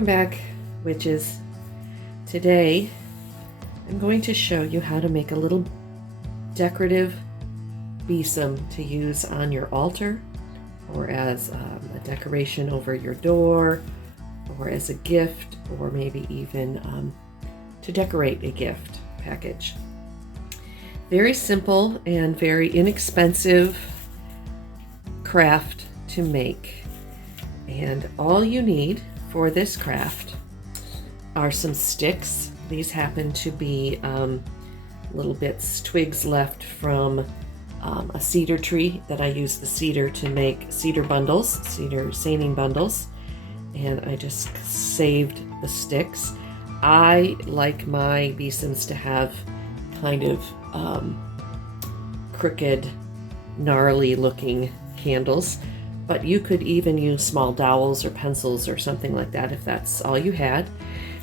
Welcome back, witches. Today I'm going to show you how to make a little decorative besom to use on your altar, or as a decoration over your door, or as a gift, or maybe even to decorate a gift package. Very simple and very inexpensive craft to make. And all you need for this craft are some sticks. These happen to be little bits, twigs left from a cedar tree that I use the cedar to make cedar bundles, cedar seining bundles. And I just saved the sticks. I like my besoms to have kind of crooked, gnarly looking handles. But you could even use small dowels or pencils or something like that if that's all you had.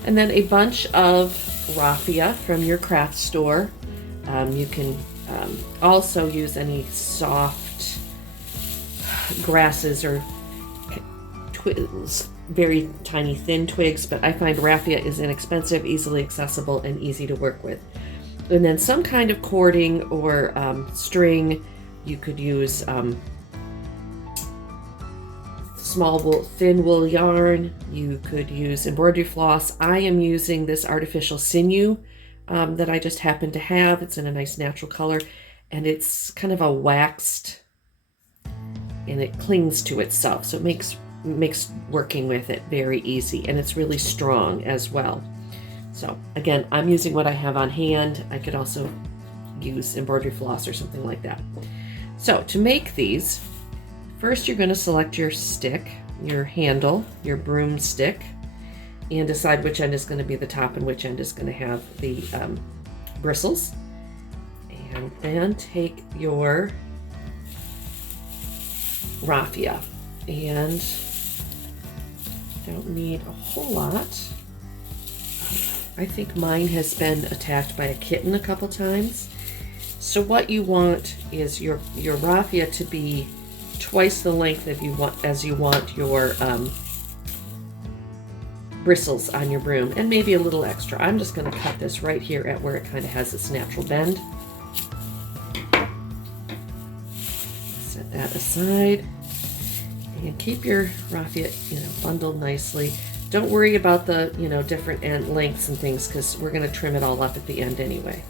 And then a bunch of raffia from your craft store. You can also use any soft grasses or very tiny thin twigs, but I find raffia is inexpensive, easily accessible, and easy to work with. And then some kind of cording or string. You could use small wool, thin wool yarn. You could use embroidery floss. I am using this artificial sinew that I just happen to have. It's in a nice natural color, and it's kind of a waxed, and it clings to itself, so it makes working with it very easy, and it's really strong as well. So again, I'm using what I have on hand. I could also use embroidery floss or something like that. So to make these, first you're going to select your stick, your handle, your broom stick, and decide which end is going to be the top and which end is going to have the bristles. And then take your raffia, and don't need a whole lot. I think mine has been attacked by a kitten a couple times. So what you want is your raffia to be twice the length as you want your bristles on your broom, and maybe a little extra. I'm just going to cut this right here at where it kind of has its natural bend. Set that aside and keep your raffia, bundled nicely. Don't worry about the, different end lengths and things, because we're going to trim it all up at the end anyway.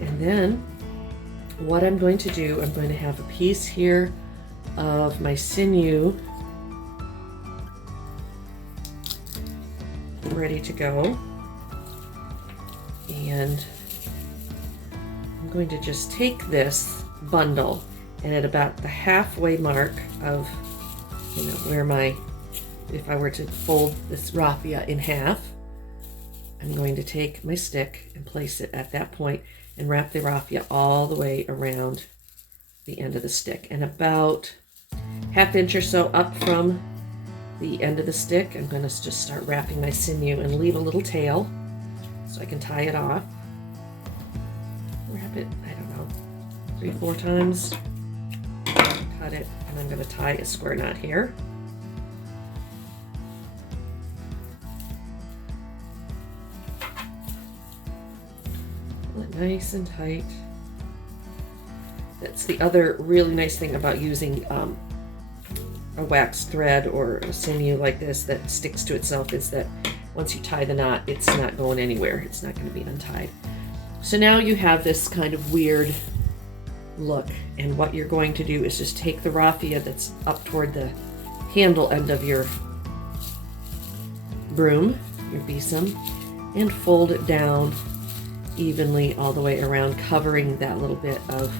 And then what I'm going to do, I'm going to have a piece here of my sinew ready to go, and I'm going to just take this bundle, and at about the halfway mark of where if I were to fold this raffia in half, I'm going to take my stick and place it at that point and wrap the raffia all the way around the end of the stick, and about ½ inch or so up from the end of the stick, I'm going to just start wrapping my sinew and leave a little tail so I can tie it off. Wrap it, 3-4 times. Cut it, and I'm going to tie a square knot here. Pull it nice and tight. That's the other really nice thing about using a waxed thread or a sinew like this that sticks to itself, is that once you tie the knot, it's not going anywhere. It's not going to be untied. So now you have this kind of weird look, and what you're going to do is just take the raffia that's up toward the handle end of your broom, your besom, and fold it down evenly all the way around, covering that little bit of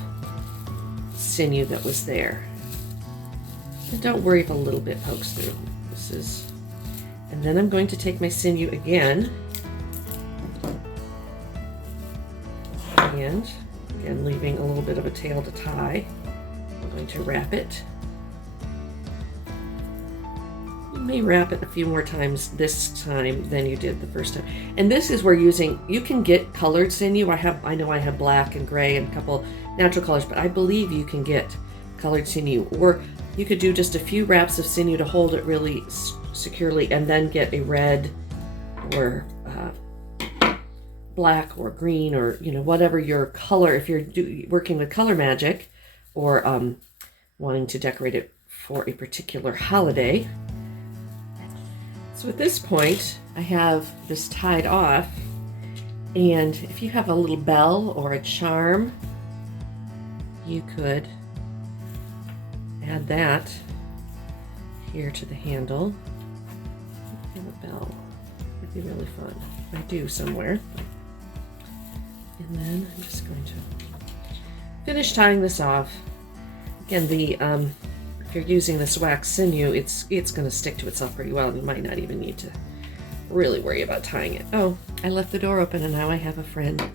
sinew that was there. And don't worry if a little bit pokes through. And then I'm going to take my sinew again, and again leaving a little bit of a tail to tie. I'm going to wrap it. You may wrap it a few more times this time than you did the first time. And this is where you can get colored sinew. I know I have black and gray and a couple natural colors, but I believe you can get colored sinew, or you could do just a few wraps of sinew to hold it really securely, and then get a red or black or green, or whatever your color, if you're working with color magic or wanting to decorate it for a particular holiday. So at this point I have this tied off, and if you have a little bell or a charm, you could add that here to the handle. I have a bell. It'd be really fun. I do somewhere. And then I'm just going to finish tying this off. Again, if you're using this wax sinew, it's going to stick to itself pretty well. You might not even need to really worry about tying it. Oh, I left the door open and now I have a friend.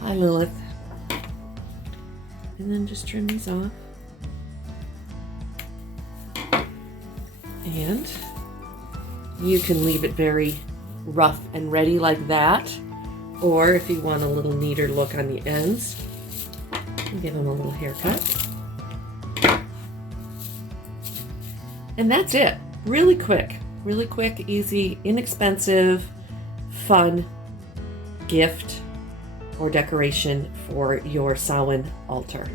Hi, Lilith. And then just trim these off. And you can leave it very rough and ready like that. Or if you want a little neater look on the ends, give them a little haircut. And that's it. Really quick, easy, inexpensive, fun gift or decoration for your Samhain altar.